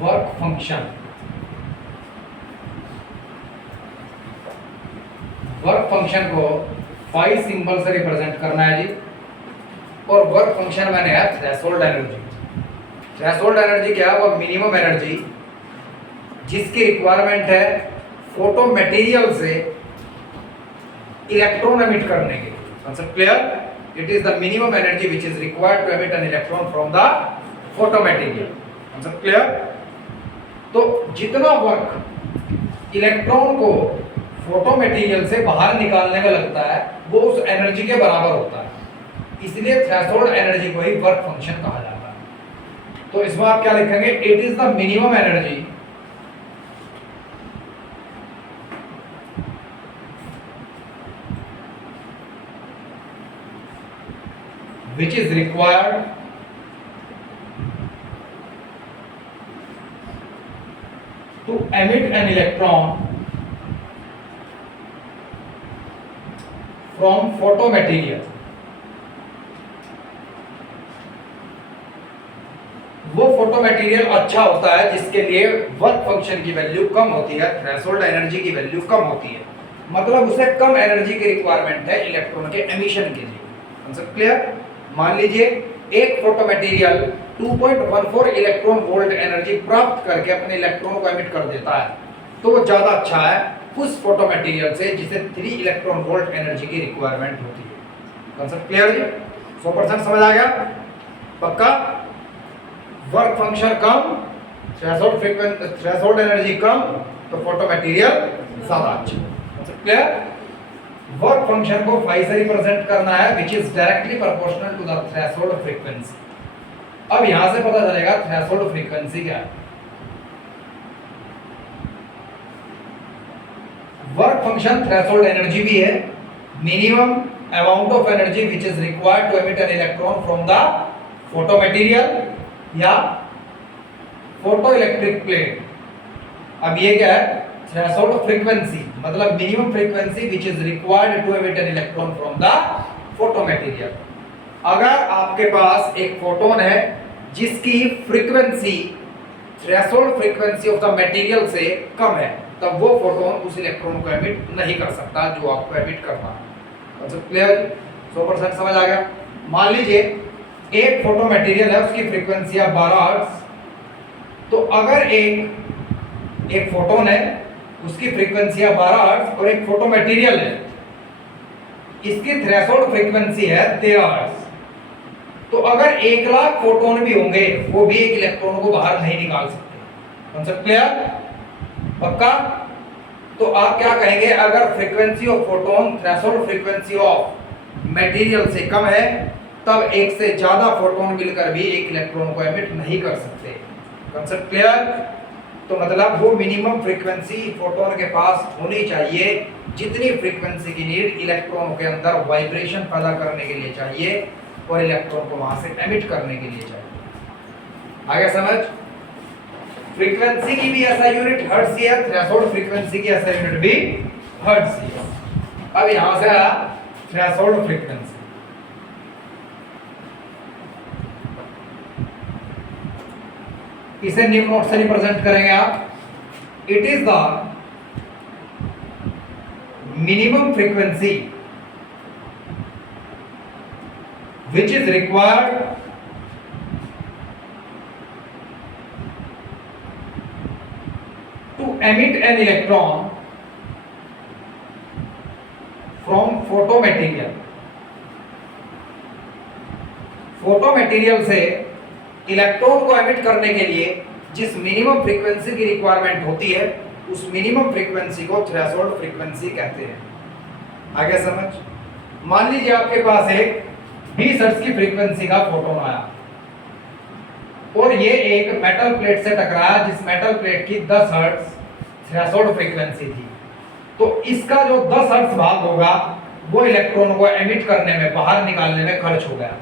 Work function, work function को phi symbol से represent करना है जी। और वर्क फंक्शन मैंने है थ्रेशोल्ड एनर्जी। थ्रेशोल्ड एनर्जी क्या है? वो मिनिमम एनर्जी जिसकी रिक्वायरमेंट है फोटो मटेरियल से इलेक्ट्रॉन एमिट करने के लिए। Concept clear? It is the minimum energy which is required to emit an electron from the photo material. Concept clear? तो जितना वर्क इलेक्ट्रॉन को फोटो मटेरियल से बाहर निकालने में लगता है वो उस एनर्जी के बराबर होता है, इसलिए थ्रेशोल्ड एनर्जी को ही वर्क फंक्शन कहा जाता है। तो इसमें आप क्या लिखेंगे? It is the minimum energy which is required to emit an electron from photomaterial। वो फोटो मटेरियल अच्छा होता है जिसके लिए वर्क फंक्शन की वैल्यू कम होती है, थ्रेशोल्ड एनर्जी की वैल्यू कम होती है, मतलब उसे कम एनर्जी की रिक्वायरमेंट है इलेक्ट्रॉन के एमिशन के लिए। Concept clear? मान लीजिए एक photo material 2.14 electron volt energy प्राप्त करके अपने इलेक्ट्रॉन को एमिट कर देता है, तो वो ज्यादा अच्छा है उस फोटो मटेरियल से जिसे 3 इलेक्ट्रॉन वोल्ट एनर्जी की रिक्वायरमेंट होती है। कंसेप्ट क्लियर जी? 100% समझ आ गया? पक्का? वर्क फंक्शन कम, थ्रेशोल्ड फ्रीक्वेंसी, थ्रेशोल्ड एनर्जी कम, तो फोटो मटेरियल ज्यादा अच्छा। Concept clear? वर्क फंक्शन को फाई से रिप्रेजेंट करना है which is directly proportional to the threshold frequency. अब यहां से पता चलेगा थ्रेशोल्ड फ्रीक्वेंसी क्या है। वर्क फंक्शन थ्रेशोल्ड एनर्जी भी है, minimum amount of energy which is required to emit an electron from the photo material या फोटो इलेक्ट्रिक प्लेट। अब ये क्या है? थ्रेशोल्ड फ्रीक्वेंसी, मतलब minimum frequency which is required to emit an electron from the photo material. अगर आपके पास एक फोटोन है जिसकी frequency threshold frequency of the material से कम है, तब वो फोटोन उस इलेक्ट्रॉन को एमिट नहीं कर सकता जो आपको एमिट करना है। Concept clear? 100% समझ आ गया? मान लीजिए एक फोटो मटेरियल है, उसकी फ्रीक्वेंसी है 12 हर्ट्ज। तो अगर एक फोटोन है, उसकी फ्रीक्वेंसी है 12 हर्ट्ज, और एक फोटो मटेरियल है, इसकी थ्रेशोल्ड फ्रीक्वेंसी है 13 हर्ट्ज। तो अगर 1 लाख फोटोन भी होंगे वो भी एक इलेक्ट्रॉन को बाहर नहीं निकाल सकते। Concept clear? पक्का? तो आप क्या कहेंगे? अगर frequency of photon threshold frequency of material से कम है, तब एक से ज्यादा फोटोन मिलकर भी एक इलेक्ट्रॉन को एमिट नहीं कर सकते। Concept clear? तो मतलब वो मिनिमम फ्रीक्वेंसी फोटोन के पास होनी चाहिए जितनी फ्रीक्वेंसी की नीड इलेक्ट्रॉन के अंदर वाइब्रेशन पैदा करने के लिए चाहिए और इलेक्ट्रॉन को वहां से एमिट करने के लिए चाहिए। आगे समझ? फ्रीक्वेंसी की भी ऐसा यूनिट हर्ट्ज ही है, थ्रेशोल्ड फ्रीक्वेंसी की ऐसा यूनिट भी हर्ट्ज ही है। अब यहां से आया थ्रेशोल्ड फ्रीक्वेंसी। इसे निम्न नोट से रिप्रेजेंट करेंगे आप। It is the minimum frequency which is required to emit an electron from photomaterial। Photo material से इलेक्ट्रॉन को एमिट करने के लिए जिस मिनिमम फ्रीक्वेंसी की रिक्वायरमेंट होती है, उस मिनिमम फ्रीक्वेंसी को थ्रेशोल्ड फ्रीक्वेंसी कहते हैं। आगे समझ? मान लीजिए आपके पास एक 20 हर्ट्ज की फ्रीक्वेंसी का फोटोन आया और ये एक मेटल प्लेट से टकराया जिस मेटल प्लेट की 10 हर्ट्ज थ्रेशोल्ड फ्रीक्वेंसी थी। तो इसका जो 10 हर्ट्ज भाग होगा वो इलेक्ट्रॉन को एमिट करने में, बाहर निकालने में खर्च हो गया,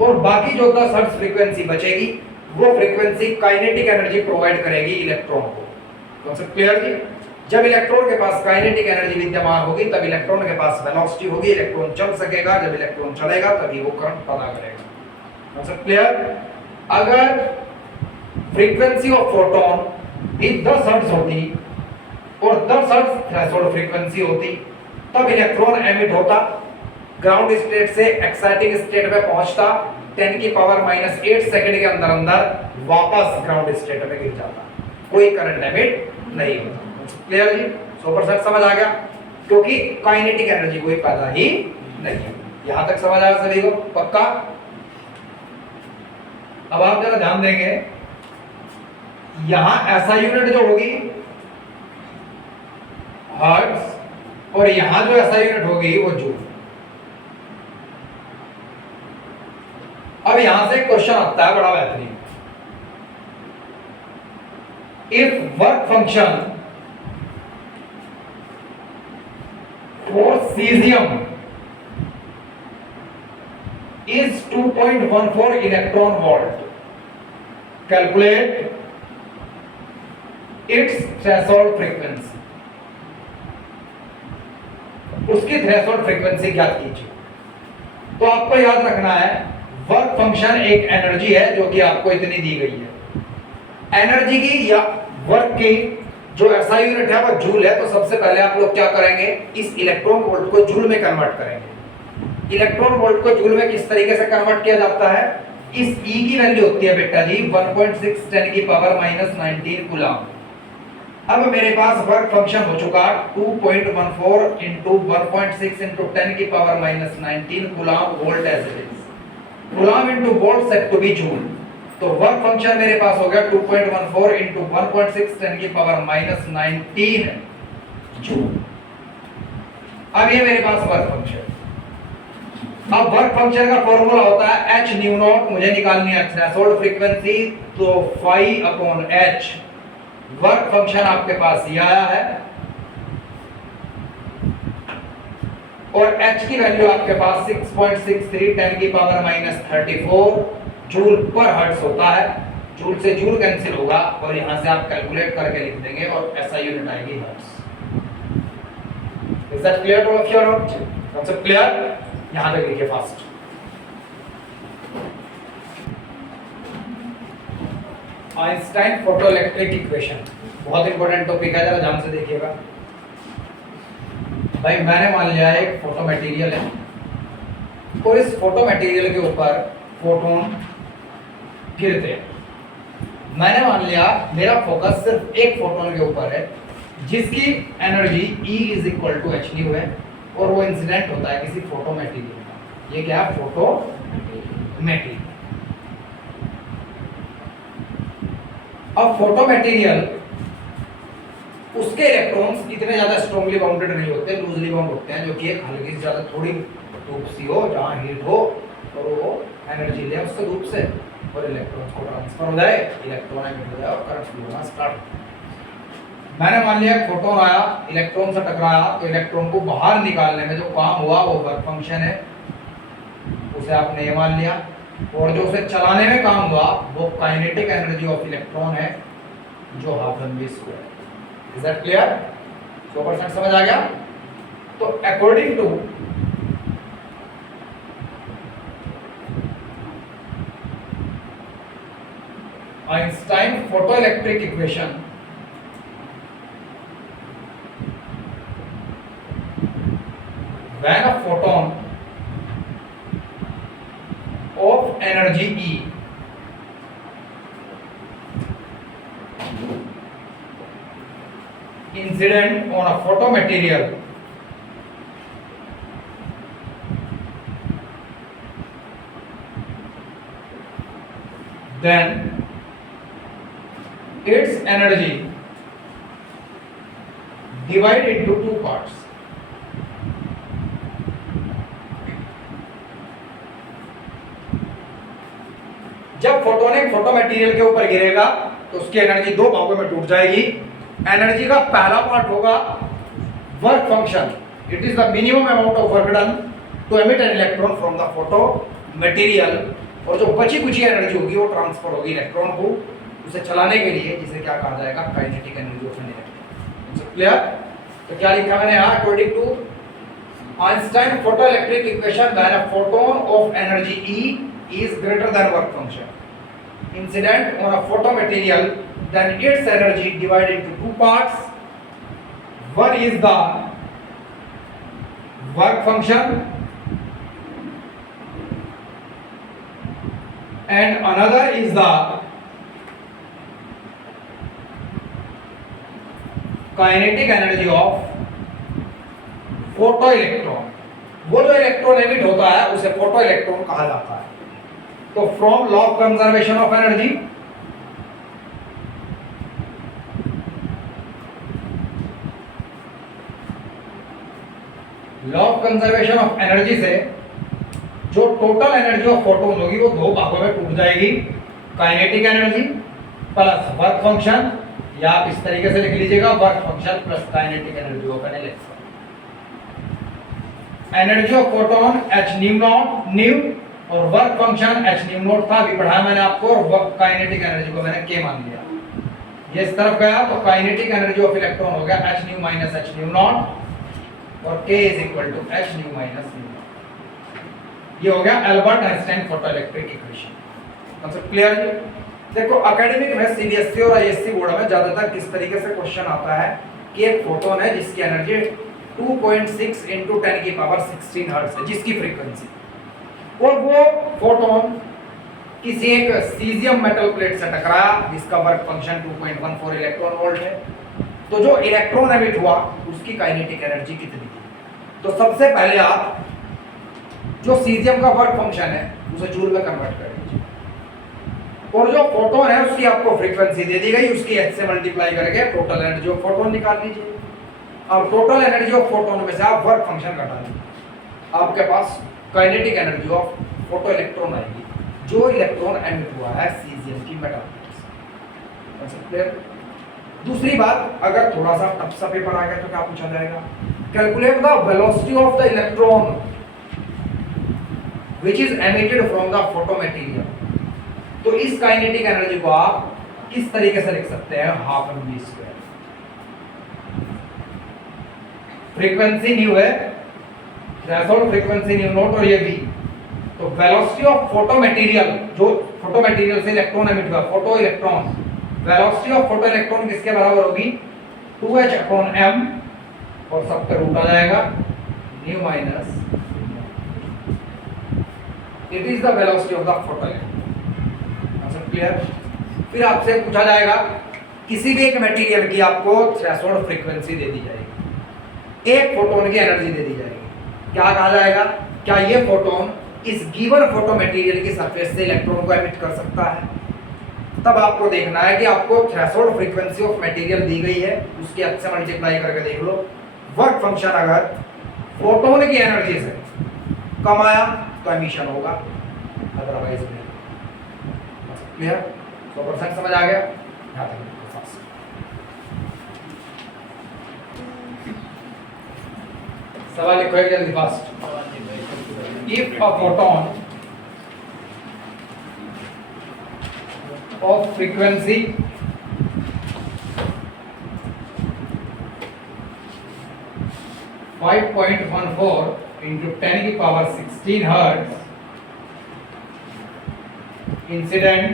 और बाकी जो 10 हर्ट्ज फ्रीक्वेंसी बचेगी वो फ्रीक्वेंसी काइनेटिक एनर्जी प्रोवाइड करेगी इलेक्ट्रॉन को। कॉन्सेप्ट क्लियर जी? जब इलेक्ट्रॉन के पास काइनेटिक एनर्जी विद्यमान होगी तब इलेक्ट्रॉन के पास वेलोसिटी होगी, इलेक्ट्रॉन चल सकेगा। जब इलेक्ट्रॉन चलेगा तभी वो करंट पैदा करेगा। Concept clear? अगर फ्रीक्वेंसी ऑफ फोटोन भी 10 हर्ट्ज होती और 10 हर्ट्ज थ्रेशोल्ड फ्रीक्वेंसी होती, तब इलेक्ट्रॉन एमिट होता, ग्राउंड स्टेट से एक्साइटिंग स्टेट में पहुंचता, 10 की पावर -8 सेकंड के अंदर अंदर वापस ग्राउंड स्टेट में गिर जाता, कोई करंट एमिट नहीं होता। क्लियर जी? 100% समझ आ गया, क्योंकि काइनेटिक एनर्जी कोई पैदा ही नहीं है। यहां तक समझ आया सभी को? पक्का? अब आप जरा ध्यान देंगे, यहां ऐसा यूनिट जो होगी हर्ट्ज, और यहां जो ऐसा यूनिट होगी वो जूल। अब यहां से क्वेश्चन आता है बड़ा बेहतरीन, if work function for caesium is 2.14 electron volt, calculate its threshold frequency, उसकी थ्रेशोल्ड फ्रीक्वेंसी ज्ञात कीजिए। तो आपको याद रखना है, वर्क फंक्शन एक एनर्जी है जो कि आपको इतनी दी गई है। एनर्जी की या वर्क की जो ऐसा यूनिट है वो जूल है, तो सबसे पहले आप लोग क्या करेंगे, इस इलेक्ट्रॉन वोल्ट को जूल में कन्वर्ट करेंगे। इलेक्ट्रॉन वोल्ट को जूल में किस तरीके से कन्वर्ट किया जाता है, इस E की वैल्यू होती है बेटा जी 1.6 10 की पावर -19 कूलम। अब मेरे पास वर्क फंक्शन हो चुका 2.14 into 1.6 into 10 की power -19 coulomb volt as it is. Coulomb into volt set to be joule, तो वर्क फंक्शन मेरे पास हो गया 2.14 into 1.6 10 की पावर -19 जूल। अब ये मेरे पास वर्क फंक्शन। अब वर्क फंक्शन का फॉर्मूला होता है h न्यू नॉट, मुझे निकालनी है थ्रेशोल्ड फ्रीक्वेंसी, तो phi upon h। Work function आपके पास ये आया है और h की वैल्यू आपके पास 6.63 10 की पावर -34 जूल पर हर्ट्ज होता है। जूल से जूल कैंसिल होगा और यहां से आप कैलकुलेट करके लिख देंगे और ऐसा यूनिट आएगी hertz. Is that clear to all of you? Concept clear? यहां तक लिखिए फास्ट। आइंस्टाइन फोटोइलेक्ट्रिक इक्वेशन बहुत इंपॉर्टेंट टॉपिक है, जरा ध्यान से देखिएगा। भाई मैंने मान लिया एक फोटो मटेरियल है और इस फोटो मटेरियल के ऊपर फोटोन गिरते हैं। मैंने मान लिया मेरा फोकस सिर्फ एक फोटोन के ऊपर है जिसकी एनर्जी E = h न्यू है और वो इंसिडेंट होता है किसी फोटो मटेरियल का। ये क्या है? Photo material. अब फोटो मटेरियल उसके इलेक्ट्रॉन्स इतने ज्यादा स्ट्रांगली बाउंडेड नहीं होते, लूजली बाउंड होते हैं, जो कि एक हल्की से ज्यादा थोड़ी धूप सी हो, जहां हीट हो और वो एनर्जी ले उससे धूप से और इलेक्ट्रॉन्स को ट्रांसफर हो जाए, इलेक्ट्रॉन एमिट हो जाए और करंट फ्लो होना स्टार्ट हो जाए। मैंने मान लिया फोटोन आया, इलेक्ट्रॉन से टकराया, तो इलेक्ट्रॉन को बाहर निकालने में जो काम हुआ वो वर्क फंक्शन है, उसे आपने ये मान लिया। और जो उसे चलाने में काम हुआ वो काइनेटिक एनर्जी ऑफ इलेक्ट्रॉन है जो 12 mv²। Is that clear? 100% समझ आ गया? तो according to Einstein photoelectric equation, when a photon of energy E incident on a photomaterial then its energy divided into two parts. जब फोटोन एक photo material के ऊपर गिरेगा तो उसकी एनर्जी दो भागों में टूट जाएगी। एनर्जी का पहला पार्ट होगा work function, it is the minimum amount of work done to emit an electron from the photo material, और जो बची कुची एनर्जी होगी वो ट्रांसफर होगी इलेक्ट्रॉन को उसे चलाने के लिए, जिसे क्या कहा जाएगा? Kinetic energy of an electron. Clear? तो क्या लिखा मैंने यहाँ? According to Einstein photoelectric equation, when a photon of energy E is greater than work function, incident on a photomaterial, then its energy divided into two parts. One is the work function and another is the kinetic energy of photo electron. वो जो electron emit होता है उसे photo electron कहा जाता है। तो from law of conservation of energy, law of conservation of energy से जो टोटल एनर्जी ऑफ फोटोन होगी वो दो भागों में टूट जाएगी, kinetic energy plus work function, या आप इस तरीके से लिख लीजिएगा work function plus kinetic energy of an electron. Energy of photon h nu naught nu और work function h nu naught था, अभी पढ़ाया मैंने आपको, और वर्क काइनेटिक एनर्जी को मैंने k मान लिया। ये इस तरफ गया तो काइनेटिक एनर्जी ऑफ इलेक्ट्रॉन हो गया h nu minus h nu naught और k is equal to h nu minus nu naught. ये हो गया Albert Einstein photoelectric equation. Concept clear है? देखो एकेडमिक में सीबीएसई और आईएससी बोर्ड में ज्यादातर किस तरीके से क्वेश्चन आता है कि एक फोटोन है जिसकी एनर्जी 2.6 into 10 की पावर 16 हर्ट्ज है, जिसकी फ्रीक्वेंसी, और वो फोटोन किसी एक सीजियम मेटल प्लेट से टकराया जिसका वर्क फंक्शन 2.14 इलेक्ट्रॉन वोल्ट है। तो जो इलेक्ट्रॉन एमिट हुआ उसकी काइनेटिक एनर्जी कितनी थी? तो सबसे पहले आप जो सीजियम का वर्क फंक्शन है उसे जूल में कन्वर्ट कर लीजिए, और जो फोटोन है उसकी आपको फ्रीक्वेंसी दे दी गई, उसकी h से मल्टीप्लाई करके टोटल एनर्जी ऑफ फोटोन निकाल लीजिए। अब टोटल एनर्जी ऑफ फोटोन में से आप वर्क फंक्शन घटा लीजिए, आपके पास kinetic energy of photo electron आएगी जो इलेक्ट्रॉन एमिट हुआ है सीजियम की मेटल प्लेट से। दूसरी बात, अगर थोड़ा सा टफ सा पेपर आ गया तो क्या पूछा जाएगा? Calculate the velocity of the electron which is emitted from the photo material. तो इस काइनेटिक एनर्जी को आप किस तरीके से लिख सकते हैं? Half m v square. Frequency nu है, थ्रेशोल्ड फ्रीक्वेंसी न्यू नॉट और ये v। तो वेलोसिटी ऑफ फोटो मटेरियल, जो फोटो मटेरियल से इलेक्ट्रॉन एमिट हुआ, photo electron, velocity of photo electron किसके बराबर होगी? 2h अपॉन m, और सब पे रूट आ जाएगा new minus, it is the velocity of the photo electron. Answer clear? फिर आपसे पूछा जाएगा किसी भी एक मटेरियल की आपको थ्रेशोल्ड फ्रीक्वेंसी दे दी जाएगी, एक फोटोन की एनर्जी दे दी जाएगी, क्या कहा जाएगा? क्या ये फोटोन इस गिवन फोटो मटेरियल की सरफेस से इलेक्ट्रॉन को एमिट कर सकता है? तब आपको देखना है कि आपको थ्रेशोल्ड फ्रीक्वेंसी ऑफ मटेरियल दी गई है, उसके h से मल्टीप्लाई करके देख लो। वर्क फंक्शन अगर फोटोन की एनर्जी से कम आया तो एमिशन होगा, अदरवाइज नहीं। क्लियर? 100% समझ आ गया? ध्यान रखिए। सवाल लिखो एक जल्दी fast. If a photon of frequency five 5.14 into 10 की power 16 hertz incident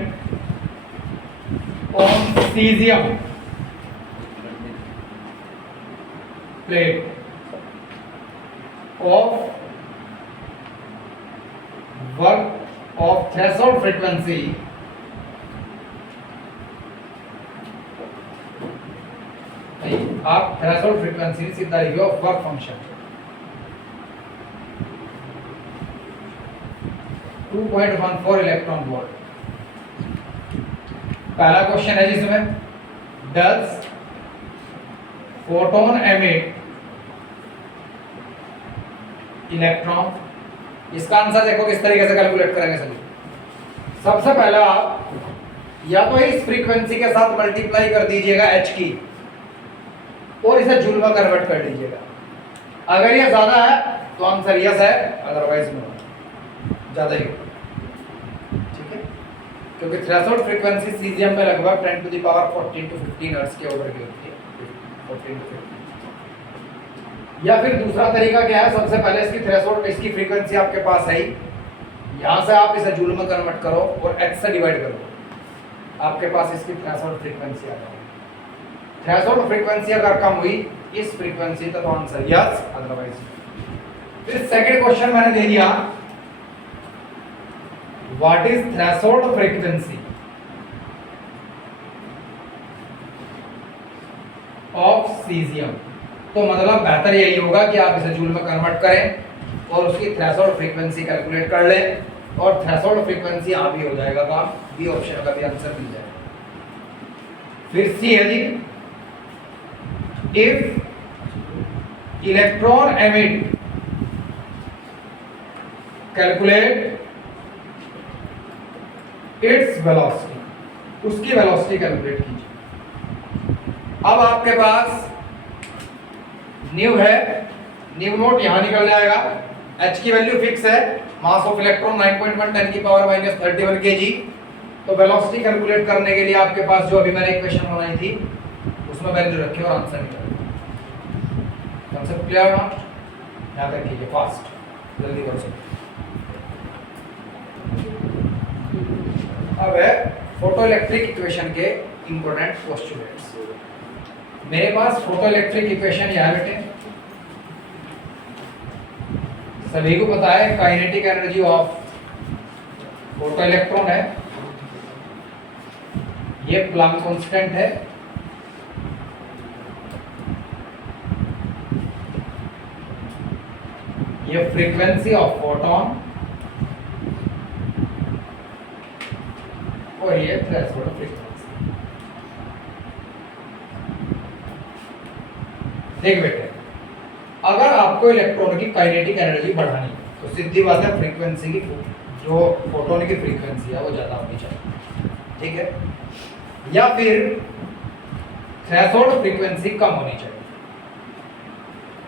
on cesium plate of work of threshold frequency आप थ्रेशोल्ड फ्रीक्वेंसी सीधा लिखिए of work function 2.14 electron volt. पहला क्वेश्चन है जिसमें डज फोटोन एमिट इलेक्ट्रॉन, इसका answer देखो किस तरीके से कैलकुलेट करेंगे सभी। सबसे पहला आप या तो इस फ्रीक्वेंसी के साथ मल्टीप्लाई कर दीजिएगा h की और इसे जूल में कन्वर्ट कर लीजिएगा। अगर ये ज्यादा है तो आंसर यस है, अदरवाइज नो, ज्यादा ही ठीक है, क्योंकि थ्रेशोल्ड फ्रीक्वेंसी सीजियम में लगभग 10 to the power 14 to 15 hertz के ऑर्डर की होती है, 14 टू 15। या फिर दूसरा तरीका क्या है, सबसे पहले इसकी थ्रेशोल्ड, इसकी फ्रीक्वेंसी आपके पास है ही, यहां से आप इसे जूल में कन्वर्ट करो और h से डिवाइड करो, आपके पास इसकी थ्रेशोल्ड फ्रीक्वेंसी आ जाएगी। थ्रेशोल्ड फ्रीक्वेंसी अगर कम हुई इस फ्रीक्वेंसी तो आंसर यस, अदरवाइज। फिर सेकंड क्वेश्चन मैंने दे दिया, what is threshold frequency of caesium. तो मतलब बेहतर यही होगा कि आप इसे जूल में कन्वर्ट करें और उसकी थ्रेशोल्ड फ्रीक्वेंसी कैलकुलेट कर लें और थ्रेशोल्ड फ्रीक्वेंसी आ भी हो जाएगा, तो आप बी ऑप्शन का भी आंसर मिल जाएगा। फिर सी है जी, if electron emit calculate its velocity, उसकी वेलोसिटी कैलकुलेट कीजिए। अब आपके पास न्यू है, न्यू नोट यहां निकल जाएगा, h की वैल्यू फिक्स है, मास ऑफ इलेक्ट्रॉन 9.1 10 की पावर -31 kg। तो वेलोसिटी कैलकुलेट करने के लिए आपके पास जो अभी मैंने इक्वेशन बनाई थी उसमें वैल्यू रखिए और आंसर निकालिए। कंसेप्ट क्लियर ना? याद रखिए फास्ट, जल्दी कर सकते। अब है फोटो इलेक्ट्रिक इक्वेशन के इंपॉर्टेंट पोस्टुलेट्स। मेरे पास फोटो इलेक्ट्रिक इक्वेशन यह है बेटे, सभी को पता है kinetic energy of photo electron है, ये प्लैंक कांस्टेंट है, ये फ्रीक्वेंसी ऑफ फोटोन और ये थ्रेशोल्ड फ्रीक्वेंसी। देख बेटे, अगर आपको इलेक्ट्रॉन की काइनेटिक एनर्जी बढ़ानी है तो सीधी बात है फ्रीक्वेंसी की, जो फोटोन की फ्रीक्वेंसी है वो ज्यादा होनी चाहिए, ठीक है, या फिर थ्रेशोल्ड फ्रीक्वेंसी कम होनी चाहिए।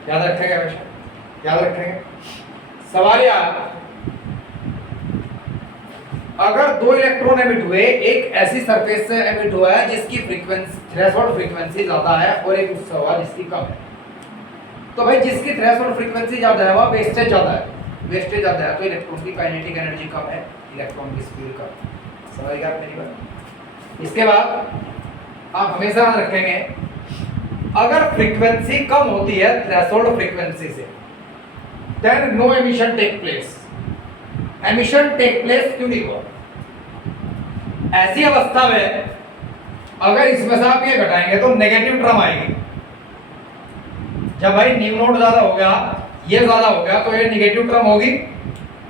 याद रखेंगे हमेशा, याद रखेंगे। सवाल यह, अगर दो इलेक्ट्रॉन एमिट हुए, एक ऐसी सरफेस से एमिट हुआ है जिसकी फ्रीक्वेंसी थ्रेशोल्ड फ्रीक्वेंसी ज्यादा है और एक उससे हुआ जिसकी कम है, तो भाई जिसकी थ्रेशोल्ड फ्रीक्वेंसी ज्यादा है वह वेस्टेज ज्यादा है, वेस्टेज ज्यादा है तो इलेक्ट्रॉन की काइनेटिक एनर्जी कम है, इलेक्ट्रॉन की स्पीड कम। समझ गए आप मेरी बात? इसके बाद आप हमेशा याद रखेंगे, अगर फ्रीक्वेंसी कम होती है थ्रेशोल्ड फ्रीक्वेंसी से, then no emission take place. Emission take place क्यों नहीं हुआ? ऐसी अवस्था में अगर इसमें से आप ये घटाएंगे तो नेगेटिव टर्म आएगी। जब भाई न्यू नोट ज्यादा हो गया, ये ज्यादा हो गया, तो ये नेगेटिव टर्म होगी।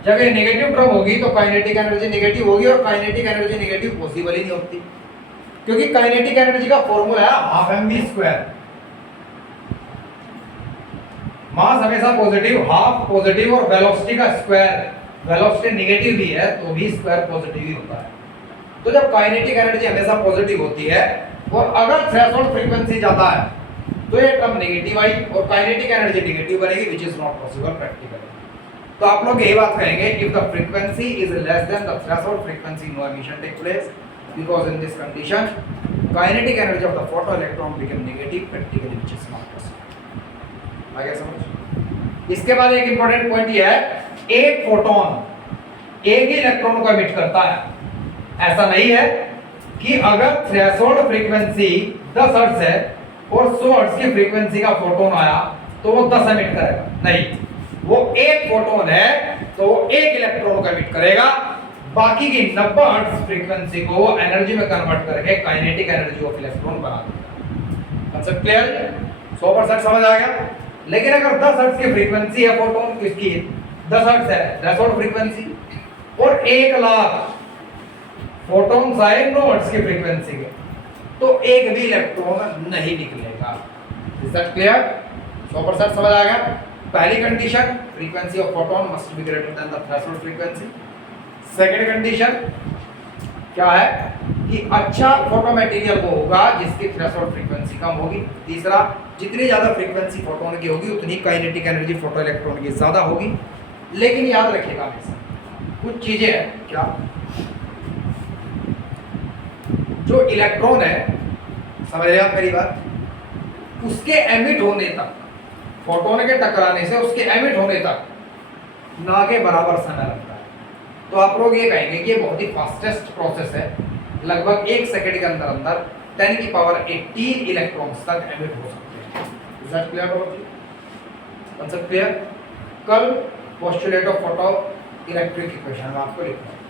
जब ये नेगेटिव टर्म होगी तो काइनेटिक एनर्जी नेगेटिव होगी, और काइनेटिक एनर्जी नेगेटिव पॉसिबल ही नहीं होती, क्योंकि काइनेटिक एनर्जी का फॉर्मूला है हाफ mv²। मास हमेशा पॉजिटिव, हाफ पॉजिटिव और वेलोसिटी का स्क्वायर, वेलोसिटी नेगेटिव भी है तो भी स्क्वायर पॉजिटिव ही होता है। तो जब काइनेटिक एनर्जी हमेशा पॉजिटिव होती है और अगर थ्रेशोल्ड फ्रीक्वेंसी ज्यादा है तो ये टर्म नेगेटिव आई और काइनेटिक एनर्जी नेगेटिव बनेगी, which is not possible practically. तो आप लोग यही बात कहेंगे, if the frequency is less than the threshold frequency, no emission take place, because in this condition kinetic energy of the photo electron become negative practically, which is not possible. आगे समझ। इसके बाद एक इंपॉर्टेंट पॉइंट ये है, एक photon एक ही electron को एमिट करता है। ऐसा नहीं है कि अगर थ्रेशोल्ड फ्रीक्वेंसी 10 हर्ट्ज है और 100 हर्ट्ज की फ्रीक्वेंसी का फोटोन आया तो वो 10 एमिट करेगा, नहीं, वो एक फोटोन है तो वो एक इलेक्ट्रॉन को एमिट करेगा, बाकी की 90 हर्ट्ज फ्रीक्वेंसी को वो एनर्जी में कन्वर्ट करके काइनेटिक एनर्जी ऑफ इलेक्ट्रॉन बना देगा। Concept clear? 100% समझ आ गया। लेकिन अगर 10 हर्ट्ज की फ्रीक्वेंसी है फोटोन किसकी, 10 हर्ट्ज है थ्रेशोल्ड फ्रीक्वेंसी, और 1 लाख फोटॉन्स आए 9 हर्ट्ज की फ्रीक्वेंसी के, तो एक भी इलेक्ट्रॉन नहीं निकलेगा। Is that clear? 100% समझ आ गया। पहली condition, frequency of photon must be greater than the threshold frequency. Second condition क्या है कि अच्छा फोटो मटेरियल वो होगा जिसकी थ्रेशोल्ड फ्रीक्वेंसी कम होगी। तीसरा, जितनी ज्यादा फ्रीक्वेंसी फोटोन की होगी उतनी काइनेटिक एनर्जी फोटो इलेक्ट्रॉन की ज्यादा होगी। लेकिन याद रखिएगा हमेशा कुछ चीजें हैं, क्या, जो इलेक्ट्रॉन है, समझ रहे आप मेरी बात, उसके एमिट होने तक, फोटोन के टकराने से उसके एमिट होने तक ना के बराबर समय लगता है। तो आप लोग ये कहेंगे कि ये बहुत ही फास्टेस्ट प्रोसेस है, लगभग 1 सेकंड के अंदर अंदर 10 की पावर 18 इलेक्ट्रॉन्स तक एमिट हो सकते हैं। इज दैट क्लियर जी? Concept clear? कल postulate of photoelectric equation में आपको लिखना है।